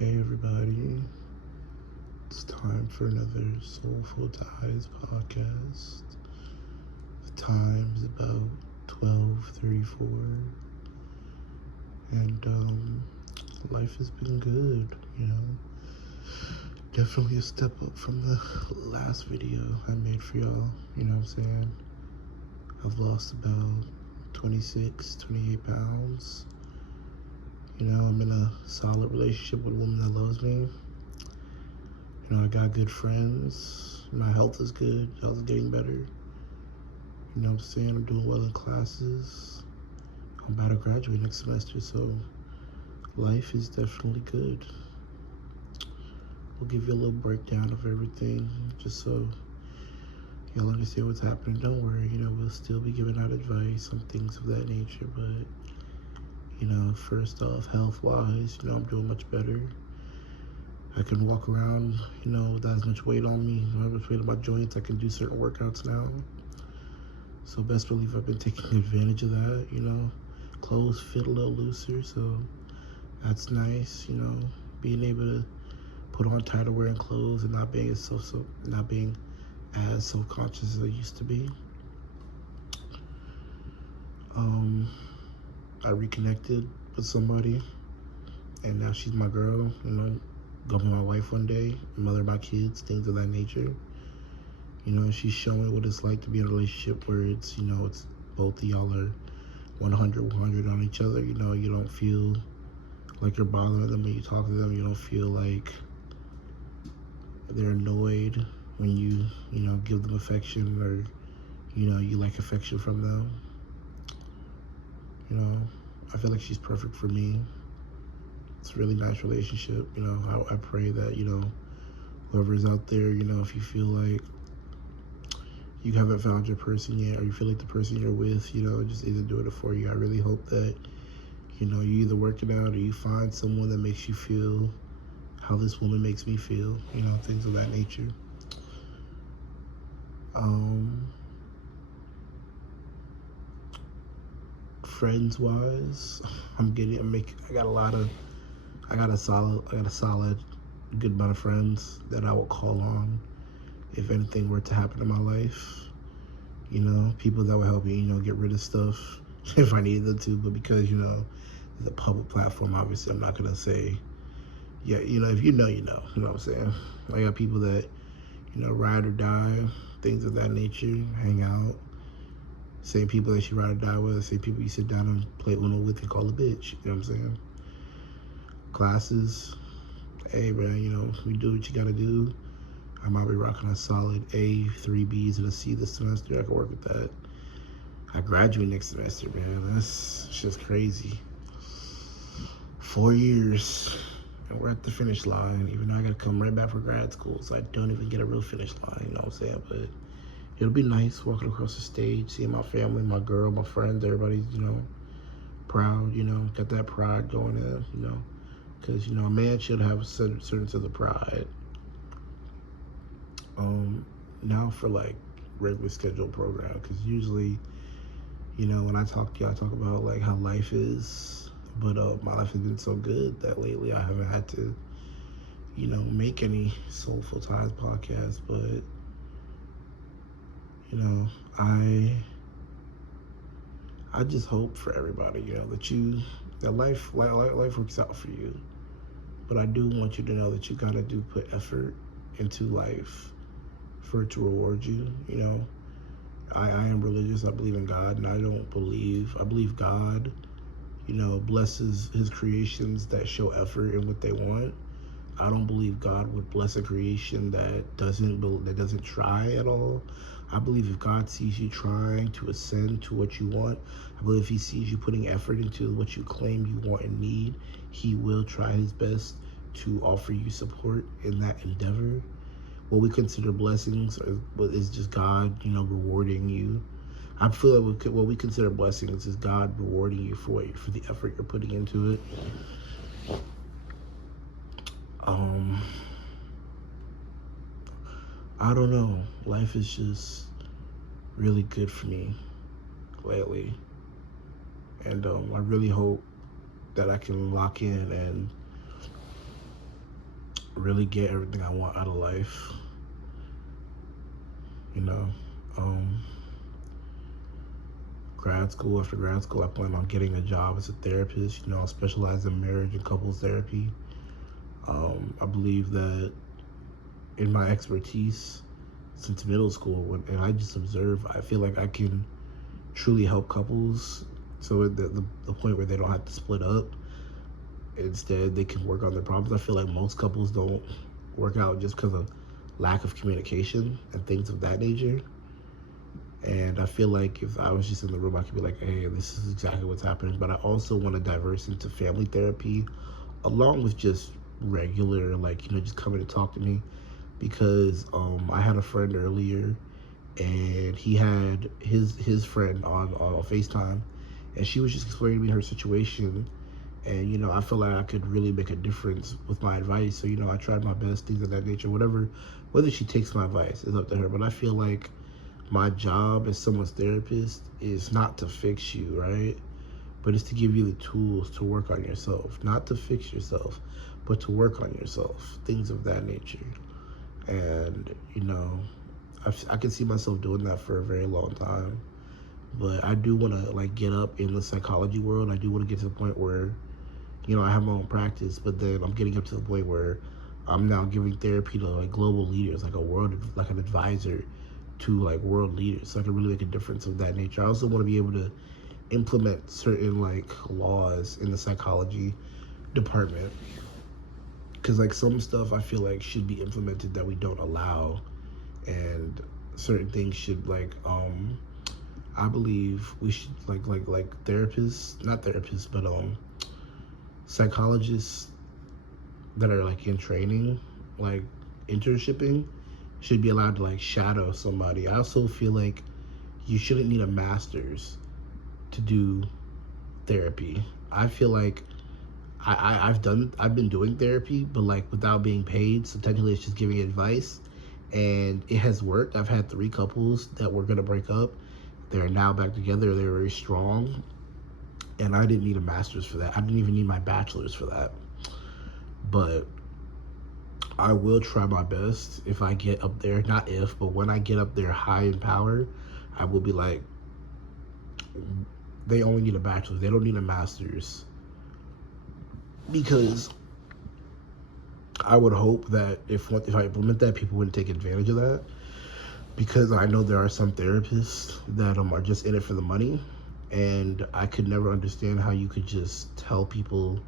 Hey everybody, it's time for another Soulful Ties podcast. The time's about 12:34, and life has been good, Definitely a step up from the last video I made for y'all, you know what I'm saying? I've lost about 26, 28 pounds. I'm in a solid relationship with a woman that loves me. I got good friends. My health is good. Health is getting better. You know what I'm saying? I'm doing well in classes. I'm about to graduate next semester, so life is definitely good. We'll give you a little breakdown of everything, just so you'll understand what's happening. Don't worry, we'll still be giving out advice on things of that nature, but, first off, health-wise, I'm doing much better. I can walk around, without as much weight on me, not much weight on my joints. I can do certain workouts now. So best believe I've been taking advantage of that, Clothes fit a little looser, so that's nice, Being able to put on tighter wearing clothes and not being as self-conscious as I used to be. I reconnected with somebody, and now she's my girl, gonna be my wife one day, mother of my kids, things of that nature. She's showing what it's like to be in a relationship where it's both of y'all are 100 on each other. You don't feel like you're bothering them when you talk to them. You don't feel like they're annoyed when you give them affection, or you like affection from them. I feel like she's perfect for me. It's a really nice relationship. I pray that whoever's out there, if you feel like you haven't found your person yet, or you feel like the person you're with, just isn't doing it for you, I really hope that you either work it out or you find someone that makes you feel how this woman makes me feel, things of that nature. Friends wise, I got a solid good amount of friends that I will call on if anything were to happen in my life. People that will help me, get rid of stuff if I needed them to, but because, it's a public platform, obviously I'm not gonna say, yeah, if you know what I'm saying? I got people that, ride or die, things of that nature, hang out. Same people that you ride or die with, same people you sit down and play Uno with and call a bitch, you know what I'm saying? Classes, hey man, we do what you gotta do. I might be rocking a solid A, 3 Bs, and a C this semester. I can work with that. I graduate next semester, man. That's just crazy. 4 years, and we're at the finish line, even though I gotta come right back for grad school, so I don't even get a real finish line, you know what I'm saying? But it'll be nice walking across the stage, seeing my family, my girl, my friends, everybody's, proud, got that pride going in, because, a man should have a certain sense of the pride. Now for like regular scheduled program, because usually, when I talk to you, I talk about like how life is, but my life has been so good that lately I haven't had to, make any Soulful Ties podcasts, but, I just hope for everybody, that life works out for you, but I do want you to know that you gotta put effort into life for it to reward you. I am religious. I believe in God, and I believe God, blesses his creations that show effort in what they want. I don't believe God would bless a creation that doesn't try at all. I believe if God sees you trying to ascend to what you want, I believe if he sees you putting effort into what you claim you want and need, he will try his best to offer you support in that endeavor. What we consider blessings is just God, rewarding you. I feel like what we consider blessings is God rewarding you for the effort you're putting into it. I don't know. Life is just really good for me lately, and I really hope that I can lock in and really get everything I want out of life. You know, um, after grad school, I plan on getting a job as a therapist. You know, I specialize in marriage and couples therapy. I believe that in my expertise since middle school, and I just observe, I feel like I can truly help couples so at the point where they don't have to split up. Instead, they can work on their problems. I feel like most couples don't work out just because of lack of communication and things of that nature. And I feel like if I was just in the room, I could be like, hey, this is exactly what's happening. But I also want to diverse into family therapy along with just regular, like, you know, just coming to talk to me. Because I had a friend earlier and he had his friend on FaceTime, and she was just explaining to me her situation. And, you know, I feel like I could really make a difference with my advice. So, you know, I tried my best, things of that nature. Whether she takes my advice is up to her. But I feel like my job as someone's therapist is not to fix you, right? But it's to give you the tools to work on yourself. Not to fix yourself, but to work on yourself. Things of that nature. And, you know, I can see myself doing that for a very long time. But I do want to, like, get up in the psychology world. I do want to get to the point where, you know, I have my own practice, but then I'm getting up to the point where I'm now giving therapy to, like, global leaders, like like an advisor to, like, world leaders, so I can really make a difference of that nature. I also want to be able to implement certain, like, laws in the psychology department, because, like, some stuff I feel like should be implemented that we don't allow, and certain things should, like, I believe we should, like therapists, not therapists, but psychologists that are, like, in training, like internshipping, should be allowed to, like, shadow somebody. I also feel like you shouldn't need a master's to do therapy. I feel like I've been doing therapy, but, like, without being paid. So technically, it's just giving advice, and it has worked. I've had 3 couples that were gonna break up. They're now back together. They're very strong, and I didn't need a master's for that. I didn't even need my bachelor's for that. But I will try my best if I get up there. Not if, but when I get up there high in power, I will be like, they only need a bachelor's. They don't need a master's. Because I would hope that if I implement that, people wouldn't take advantage of that. Because I know there are some therapists that are just in it for the money. And I could never understand how you could just tell people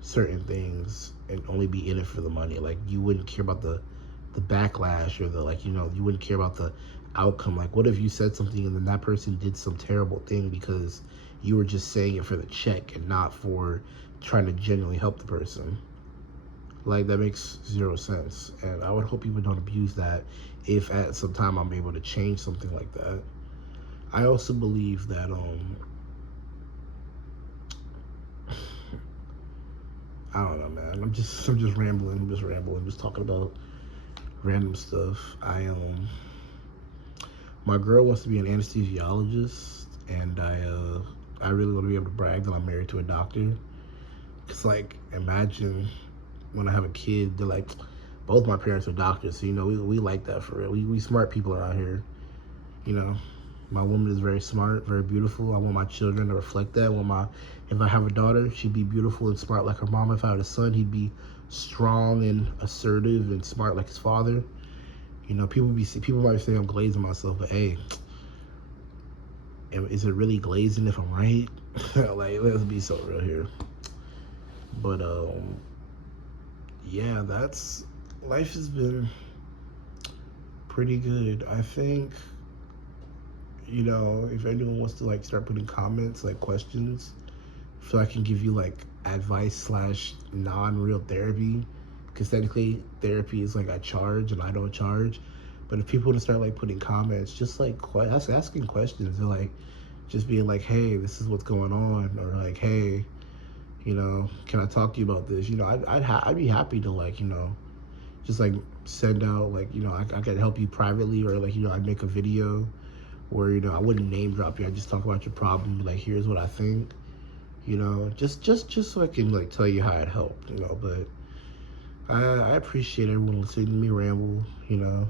certain things and only be in it for the money. Like, you wouldn't care about the backlash, or the, like, you know, you wouldn't care about the outcome. Like, what if you said something and then that person did some terrible thing because you were just saying it for the check and not for trying to genuinely help the person? Like, that makes 0 sense. And I would hope people don't abuse that if at some time I'm able to change something like that. I also believe that I don't know, man. I'm just rambling. Just talking about random stuff. My girl wants to be an anesthesiologist, and I really want to be able to brag that I'm married to a doctor. It's like, imagine when I have a kid, they're like, both my parents are doctors, so, you know, we like that for real. We smart people around here, you know. My woman is very smart, very beautiful. I want my children to reflect that. If I have a daughter, she'd be beautiful and smart like her mom. If I had a son, he'd be strong and assertive and smart like his father. You know, people might say I'm glazing myself, but hey, is it really glazing if I'm right? Like, let's be so real here. But yeah, life has been pretty good. I think, you know, if anyone wants to, like, start putting comments, like, questions, so I can give you, like, advice slash non-real therapy, because technically therapy is, like, I charge and I don't charge. But if people want to start, like, putting comments, just, like, asking questions, and, like, just being like, hey, this is what's going on, or, like, hey, you know, can I talk to you about this? You know, I'd be happy to, like, you know, just, like, send out, like, you know, I could help you privately, or, like, you know, I'd make a video where, you know, I wouldn't name drop you. I just talk about your problem, like, here's what I think, you know, just so I can, like, tell you how it helped, you know. But I appreciate everyone listening to me ramble, you know.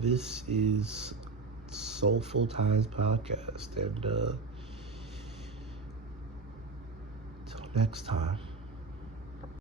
This is Soulful Times Podcast, and till next time.